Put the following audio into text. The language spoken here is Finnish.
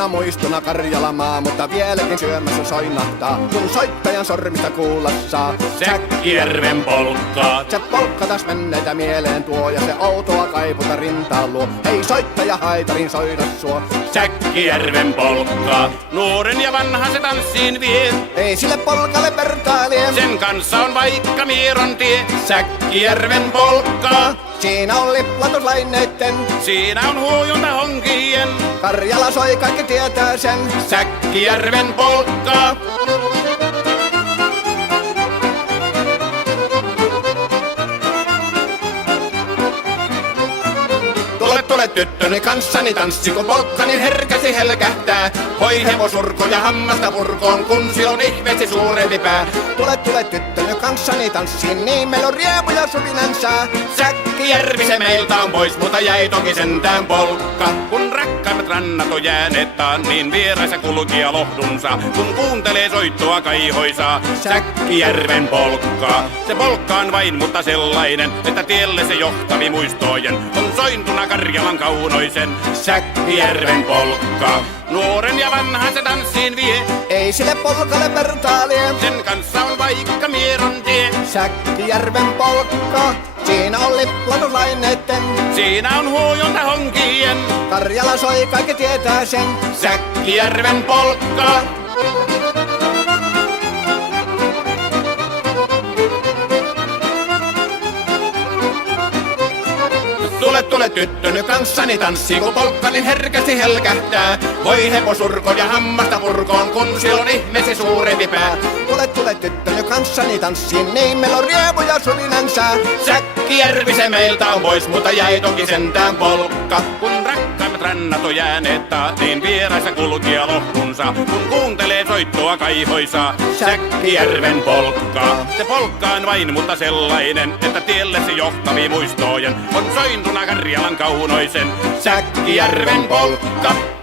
kauniina muistona Karjalan maa, mutta vieläkin syömässä soinahtaa, kun soittajan sormista kuulla saa Säkkijärven polkkaa. Se polkka taas menneitä mieleen tuo, ja se outoa kaiputa rintaan luo. Hei soittaja haitarin soida suo. Säkkijärven polkkaa. Nuoren ja vanhan se tanssiin vie. Ei sille polkalle vertailie. Sen kanssa on vaikka Mieron tie. Säkkijärven polkkaa. Siinä on liplatuslaineitten, Siinä on huojunta honkien. Karjala soi, kaikki tietää sen. Säkkijärven polkkaa. Tule tyttöni kanssani tanssi, kun polkkani herkäsi helkähtää. Hoi hevosurko ja hammasta purkoon, kun silloin ihmeesi suurempi pää. Tule tyttöni kanssani tanssiin, niin meillä on riemu ja suvinansa. Säkkijärvi se meiltä on pois, mutta jäi toki sentään polkka. Kun rakkaimmat rannat on jääneet taan, niin vieraissa kulkija lohdunsa. Kun kuuntelee soittoa kaihoisaa, Säkkijärven polkkaa. Se polkka on vain, mutta sellainen, että tielle se johtavi muistojen. On sointuna Karjalan kaunoisen, Säkkijärven polkkaa. Nuoren ja vanhan se tanssiin vie. Ei sille polkalle vertailie. Sen kanssa on vaikka Mieron tie. Säkkijärven polkka, siinä on liplatuslaineitten. Siinä on huojunta honkien. Karjala soi, kaikki tietää sen. Säkkijärven polkkaa. Tule tyttöny kanssani tanssi, kun polkkani herkästi helkähtää. Voi hevosurko ja hammasta purkoon, kun silloin ihmeesi suurempi pää. Tule tyttöni kanssani tanssiin, niin meillä on riemu ja suvinansa. Säkkijärvi se meiltä on pois, mutta jäi toki sentään polkka. Kun rakkaimmat rannat on jääneet taa, niin vieraissa kulkija lohdunsa. Kun kuuntelee soittoa kaihoisaa, Säkkijärven polkkaa. Se polkka on vain, mutta sellainen, että tielle se johtavi muistojen. On sointuna Karjalan kaunoisen, Säkkijärven polkka.